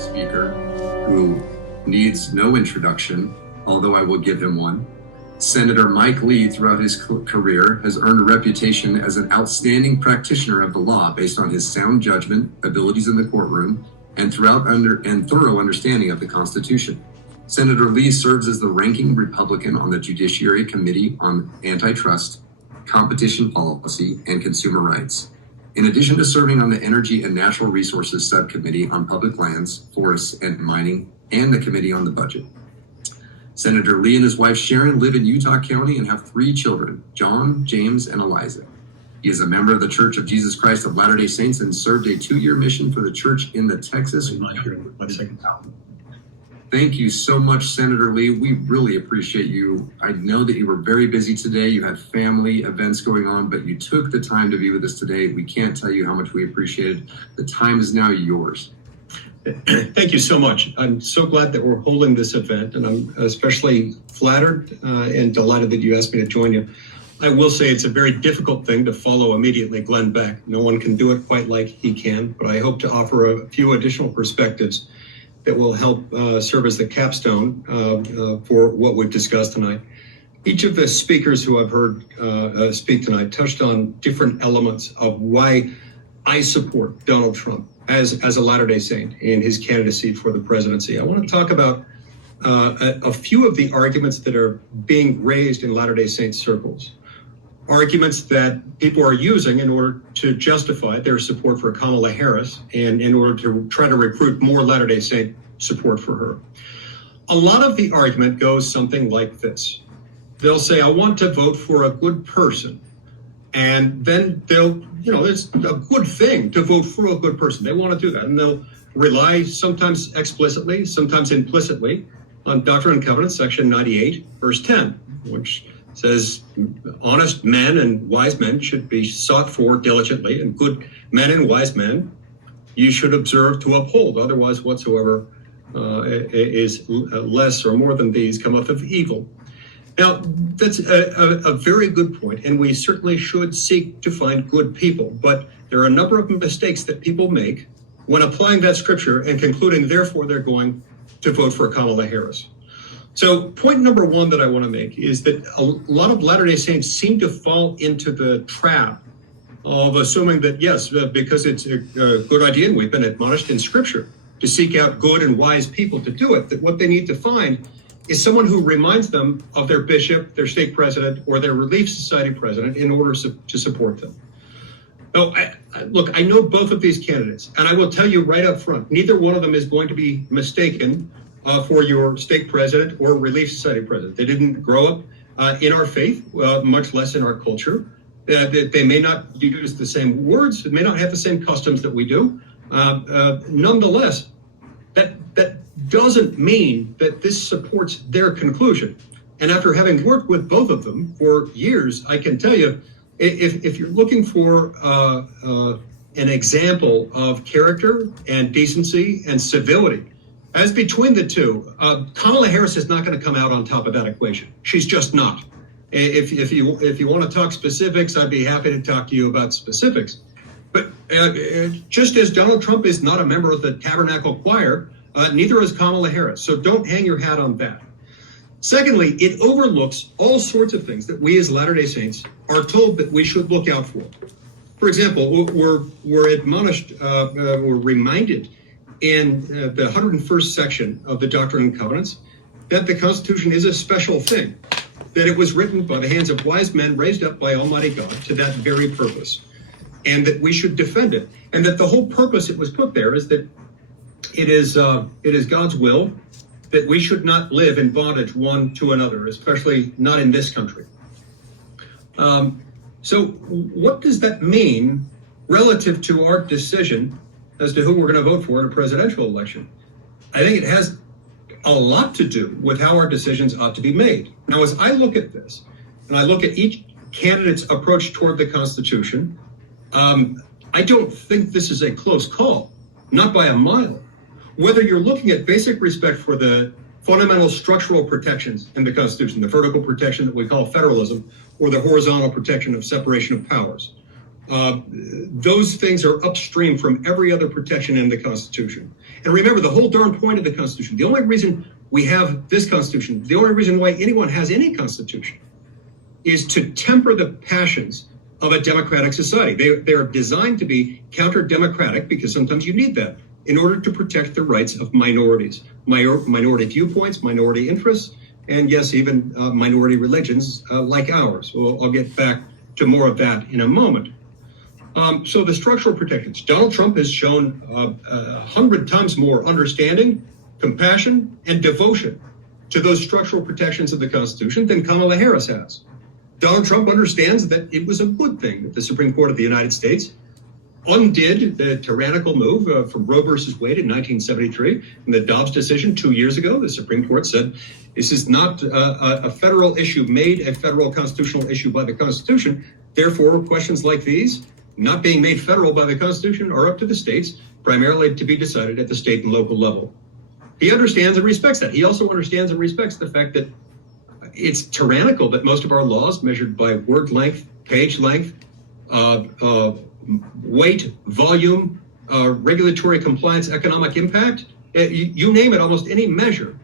speaker who needs no introduction, although I will give him one. Senator Mike Lee, throughout his career, has earned a reputation as an outstanding practitioner of the law based on his sound judgment, abilities in the courtroom, and thorough understanding of the Constitution. Senator Lee serves as the ranking Republican on the Judiciary Committee on Antitrust, Competition Policy, and Consumer Rights. In addition to serving on the Energy and Natural Resources Subcommittee on Public Lands, Forests, and Mining, and the Committee on the Budget. Senator Lee and his wife Sharon live in Utah County and have 3 children, John, James, and Eliza. He is a member of the Church of Jesus Christ of Latter-day Saints and served a 2-year mission for the church in the Texas. Thank you so much, Senator Lee. We really appreciate you. I know that you were very busy today. You had family events going on, but you took the time to be with us today. We can't tell you how much we appreciate it. The time is now yours. Thank you so much. I'm so glad that we're holding this event, and I'm especially flattered and delighted that you asked me to join you. I will say it's a very difficult thing to follow immediately Glenn Beck. No one can do it quite like he can, but I hope to offer a few additional perspectives that will help serve as the capstone for what we've discussed tonight. Each of the speakers who I've heard speak tonight touched on different elements of why I support Donald Trump as a Latter-day Saint in his candidacy for the presidency. I want to talk about a few of the arguments that are being raised in Latter-day Saint circles, arguments that people are using in order to justify their support for Kamala Harris and in order to try to recruit more Latter-day Saint support for her. A lot of the argument goes something like this. They'll say, I want to vote for a good person. And then they'll, it's a good thing to vote for a good person. They want to do that. And they'll rely sometimes explicitly, sometimes implicitly on Doctrine and Covenants, section 98, verse 10, which says honest men and wise men should be sought for diligently, and good men and wise men you should observe to uphold. Otherwise, whatsoever is less or more than these cometh of evil. Now, that's a very good point, and we certainly should seek to find good people. But there are a number of mistakes that people make when applying that scripture and concluding, therefore, they're going to vote for Kamala Harris. So point number one that I want to make is that a lot of Latter-day Saints seem to fall into the trap of assuming that, yes, because it's a good idea, and we've been admonished in scripture to seek out good and wise people to do it, that what they need to find is someone who reminds them of their bishop, their stake president, or their Relief Society president in order to support them. Now, look, I know both of these candidates, and I will tell you right up front, neither one of them is going to be mistaken for your stake president or Relief Society president. They didn't grow up in our faith, much less in our culture. They may not use the same words, they may not have the same customs that we do. Nonetheless, that doesn't mean that this supports their conclusion. And after having worked with both of them for years, I can tell you, if you're looking for an example of character and decency and civility, as between the two, Kamala Harris is not going to come out on top of that equation. She's just not. If you want to talk specifics, I'd be happy to talk to you about specifics. But just as Donald Trump is not a member of the Tabernacle Choir, neither is Kamala Harris. So don't hang your hat on that. Secondly, it overlooks all sorts of things that we as Latter-day Saints are told that we should look out for. For example, we're admonished, we're reminded in the 101st section of the Doctrine and Covenants that the Constitution is a special thing, that it was written by the hands of wise men raised up by Almighty God to that very purpose, and that we should defend it, and that the whole purpose it was put there is that it is God's will that we should not live in bondage one to another, especially not in this country. So what does that mean relative to our decision as to who we're going to vote for in a presidential election? I think it has a lot to do with how our decisions ought to be made. Now, as I look at this, and I look at each candidate's approach toward the Constitution, I don't think this is a close call, not by a mile. Whether you're looking at basic respect for the fundamental structural protections in the Constitution, the vertical protection that we call federalism, or the horizontal protection of separation of powers, those things are upstream from every other protection in the Constitution. And remember, the whole darn point of the Constitution, the only reason we have this Constitution, the only reason why anyone has any Constitution is to temper the passions of a democratic society. They are designed to be counter-democratic because sometimes you need that in order to protect the rights of minorities, minority viewpoints, minority interests, and yes, even minority religions like ours. Well, I'll get back to more of that in a moment. So the structural protections. Donald Trump has shown 100 times more understanding, compassion, and devotion to those structural protections of the Constitution than Kamala Harris has. Donald Trump understands that it was a good thing that the Supreme Court of the United States undid the tyrannical move from Roe versus Wade in 1973. In the Dobbs decision 2 years ago, the Supreme Court said this is not a federal issue made a federal constitutional issue by the Constitution. Therefore, questions like these, not being made federal by the Constitution, are up to the states, primarily to be decided at the state and local level. He understands and respects that. He also understands and respects the fact that it's tyrannical that most of our laws, measured by word length, page length, weight, volume, regulatory compliance, economic impact, you name it, almost any measure,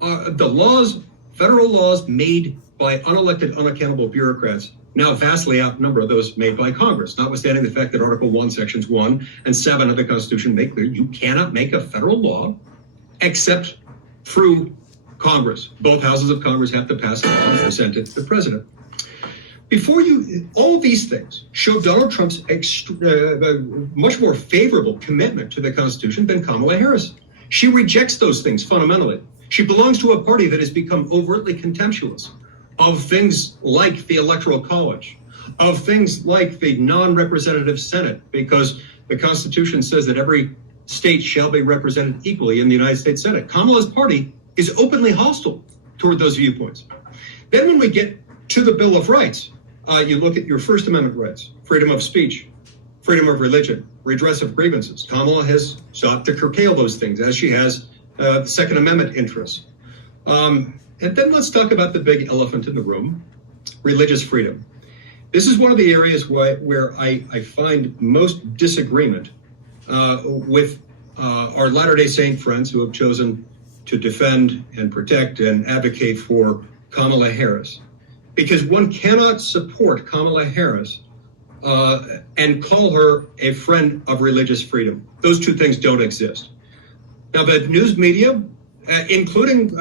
the laws, federal laws made by unelected, unaccountable bureaucrats now vastly outnumber those made by Congress, notwithstanding the fact that Article 1, Sections 1 and 7 of the Constitution make clear you cannot make a federal law except through Congress. Both houses of Congress have to pass a law and present it to the president. All these things show Donald Trump's much more favorable commitment to the Constitution than Kamala Harris. She rejects those things fundamentally. She belongs to a party that has become overtly contemptuous of things like the Electoral College, of things like the non-representative Senate, because the Constitution says that every state shall be represented equally in the United States Senate. Kamala's party is openly hostile toward those viewpoints. Then when we get to the Bill of Rights, you look at your First Amendment rights, freedom of speech, freedom of religion, redress of grievances. Kamala has sought to curtail those things, as she has the Second Amendment interests. And then let's talk about the big elephant in the room, religious freedom. This is one of the areas where I find most disagreement with our Latter-day Saint friends who have chosen to defend and protect and advocate for Kamala Harris. Because one cannot support Kamala Harris and call her a friend of religious freedom. Those two things don't exist. Now, the news media, including,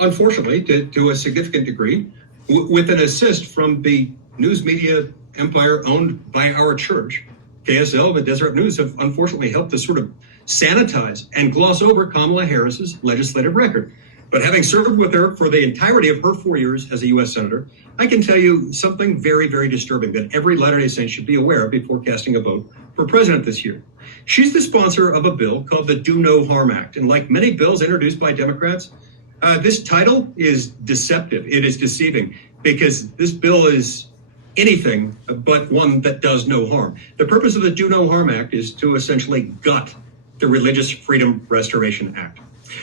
unfortunately, to a significant degree, with an assist from the news media empire owned by our church, KSL and Deseret News have unfortunately helped to sort of sanitize and gloss over Kamala Harris's legislative record. But having served with her for the entirety of her 4 years as a U.S. Senator, I can tell you something very, very disturbing that every Latter-day Saint should be aware of before casting a vote for president this year. She's the sponsor of a bill called the Do No Harm Act. And like many bills introduced by Democrats, this title is deceptive. It is deceiving because this bill is anything but one that does no harm. The purpose of the Do No Harm Act is to essentially gut the Religious Freedom Restoration Act.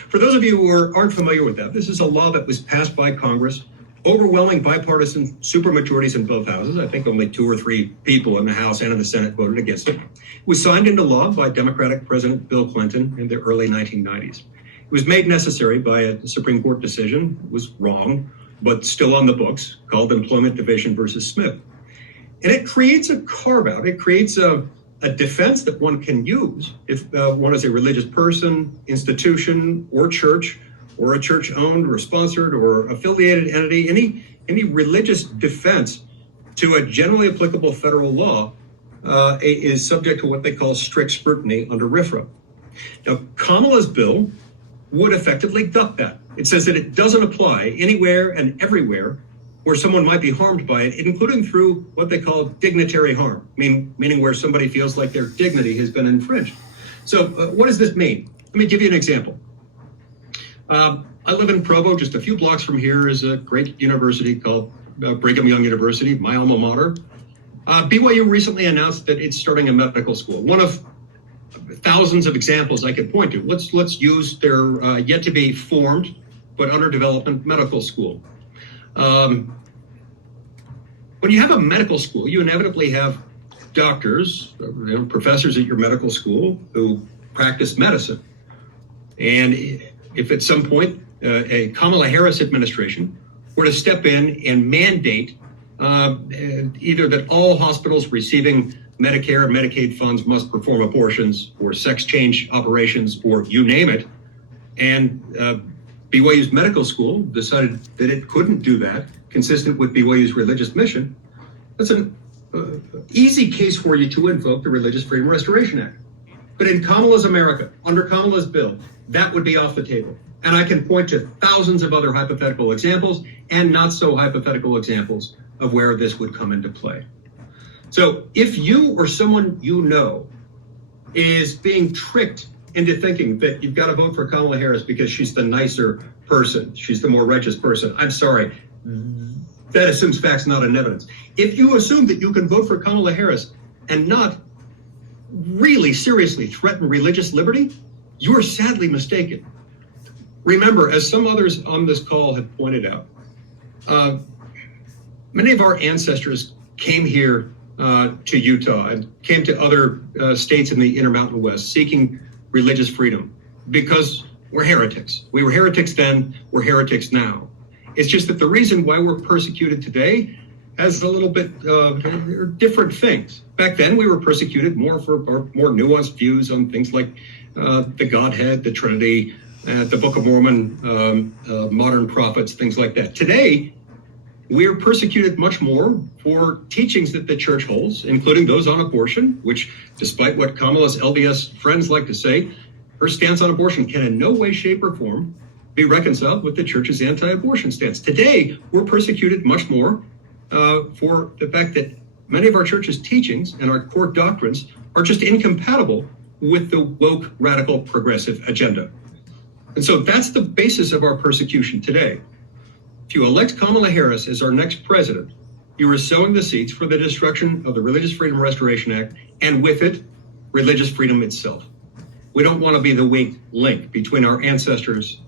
For those of you who aren't familiar with that, this is a law that was passed by Congress, overwhelming bipartisan supermajorities in both houses. I think only 2 or 3 people in the House and in the Senate voted against it. It was signed into law by Democratic President Bill Clinton in the early 1990s. It was made necessary by a Supreme Court decision. It was wrong, but still on the books, called Employment Division versus Smith. And it creates a carve-out. It creates a defense that one can use if one is a religious person, institution, or church, or a church-owned or sponsored or affiliated entity. Any religious defense to a generally applicable federal law is subject to what they call strict scrutiny under RFRA. Now, Kamala's bill would effectively gut that. It says that it doesn't apply anywhere and everywhere where someone might be harmed by it, including through what they call dignitary harm, meaning where somebody feels like their dignity has been infringed. So what does this mean? Let me give you an example. I live in Provo. Just a few blocks from here is a great university called Brigham Young University, my alma mater. BYU recently announced that it's starting a medical school. One of thousands of examples I could point to. Let's use their yet to be formed but under development medical school. When you have a medical school, you inevitably have doctors, professors at your medical school who practice medicine. And if at some point a Kamala Harris administration were to step in and mandate either that all hospitals receiving Medicare and Medicaid funds must perform abortions or sex change operations or you name it, and BYU's medical school decided that it couldn't do that, consistent with BYU's religious mission, that's an easy case for you to invoke the Religious Freedom Restoration Act. But in Kamala's America, under Kamala's bill, that would be off the table. And I can point to thousands of other hypothetical examples and not so hypothetical examples of where this would come into play. So if you or someone you know is being tricked into thinking that you've got to vote for Kamala Harris because she's the nicer person, she's the more righteous person, I'm sorry, that assumes facts, not in evidence. If you assume that you can vote for Kamala Harris and not really seriously threaten religious liberty, you are sadly mistaken. Remember, as some others on this call have pointed out, many of our ancestors came here to Utah and came to other states in the Intermountain West seeking religious freedom because we're heretics. We were heretics then, we're heretics now. It's just that the reason why we're persecuted today has a little bit different things. Back then, we were persecuted more for our more nuanced views on things like the Godhead, the Trinity, the Book of Mormon, modern prophets, things like that. Today, we are persecuted much more for teachings that the church holds, including those on abortion, which, despite what Kamala's LDS friends like to say, her stance on abortion can in no way, shape, or form be reconciled with the church's anti-abortion stance. Today, we're persecuted much more for the fact that many of our church's teachings and our core doctrines are just incompatible with the woke, radical, progressive agenda. And so that's the basis of our persecution today. If you elect Kamala Harris as our next president, you are sowing the seeds for the destruction of the Religious Freedom Restoration Act, and with it, religious freedom itself. We don't want to be the weak link between our ancestors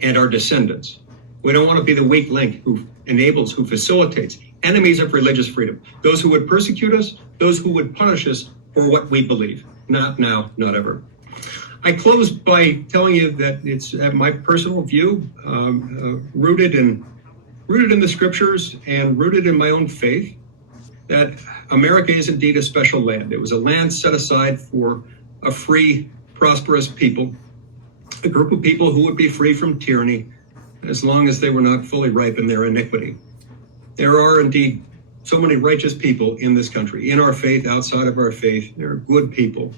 and our descendants. We don't want to be the weak link who enables, who facilitates enemies of religious freedom, those who would persecute us, those who would punish us for what we believe. Not now, not ever. I close by telling you that it's my personal view, rooted in the scriptures and rooted in my own faith, that America is indeed a special land. It was a land set aside for a free, prosperous people, a group of people who would be free from tyranny as long as they were not fully ripe in their iniquity. There are indeed so many righteous people in this country, in our faith, outside of our faith. There are good people.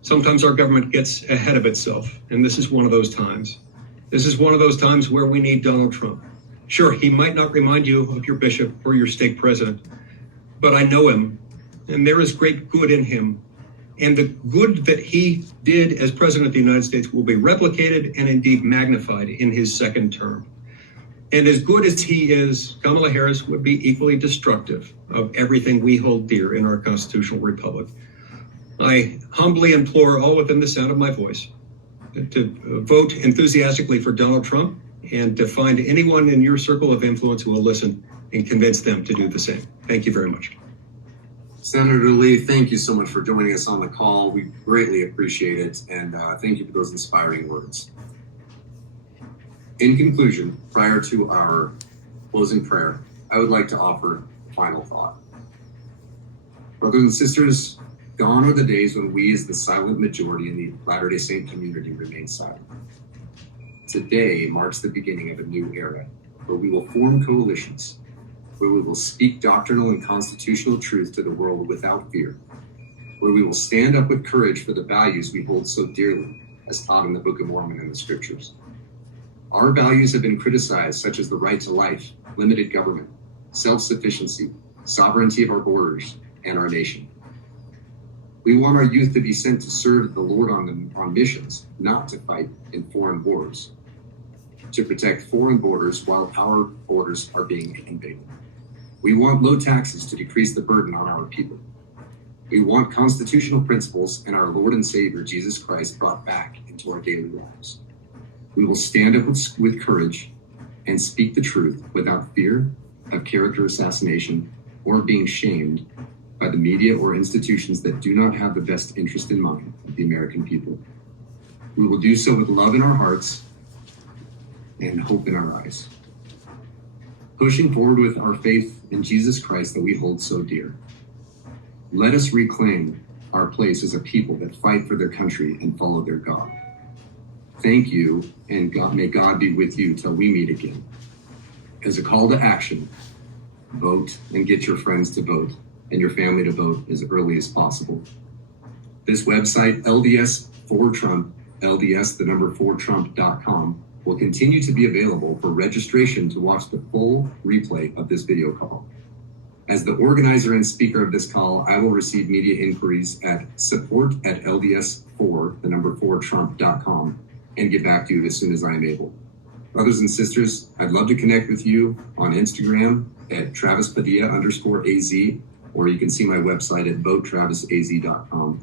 Sometimes our government gets ahead of itself, and this is one of those times. This is one of those times where we need Donald Trump. Sure, he might not remind you of your bishop or your stake president, but I know him, and there is great good in him. And the good that he did as president of the United States will be replicated and indeed magnified in his second term. And as good as he is, Kamala Harris would be equally destructive of everything we hold dear in our constitutional republic. I humbly implore all within the sound of my voice to vote enthusiastically for Donald Trump and to find anyone in your circle of influence who will listen and convince them to do the same. Thank you very much. Senator Lee, thank you so much for joining us on the call. We greatly appreciate it, and thank you for those inspiring words. In conclusion, prior to our closing prayer, I would like to offer a final thought. Brothers and sisters, gone are the days when we as the silent majority in the Latter-day Saint community remain silent. Today marks the beginning of a new era where we will form coalitions, where we will speak doctrinal and constitutional truth to the world without fear, where we will stand up with courage for the values we hold so dearly, as taught in the Book of Mormon and the scriptures. Our values have been criticized, such as the right to life, limited government, self-sufficiency, sovereignty of our borders, and our nation. We want our youth to be sent to serve the Lord on missions, not to fight in foreign wars, to protect foreign borders while our borders are being invaded. We want low taxes to decrease the burden on our people. We want constitutional principles and our Lord and Savior, Jesus Christ, brought back into our daily lives. We will stand up with courage and speak the truth without fear of character assassination or being shamed by the media or institutions that do not have the best interest in mind of the American people. We will do so with love in our hearts and hope in our eyes, pushing forward with our faith in Jesus Christ that we hold so dear. Let us reclaim our place as a people that fight for their country and follow their God. Thank you, and may God be with you till we meet again. As a call to action, vote and get your friends to vote and your family to vote as early as possible. This website, LDS for Trump, LDS, the number 4Trump.com, will continue to be available for registration to watch the full replay of this video call. As the organizer and speaker of this call, I will receive media inquiries at support@LDS4, the number 4Trump.com, and get back to you as soon as I am able. Brothers and sisters, I'd love to connect with you on Instagram at TravisPadilla_AZ, or you can see my website at votetravisaz.com.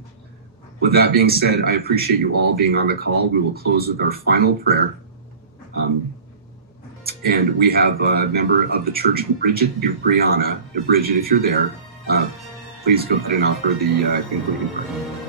With that being said, I appreciate you all being on the call. We will close with our final prayer. And we have a member of the church, Brianna. Bridget, if you're there, please go ahead and offer the concluding prayer.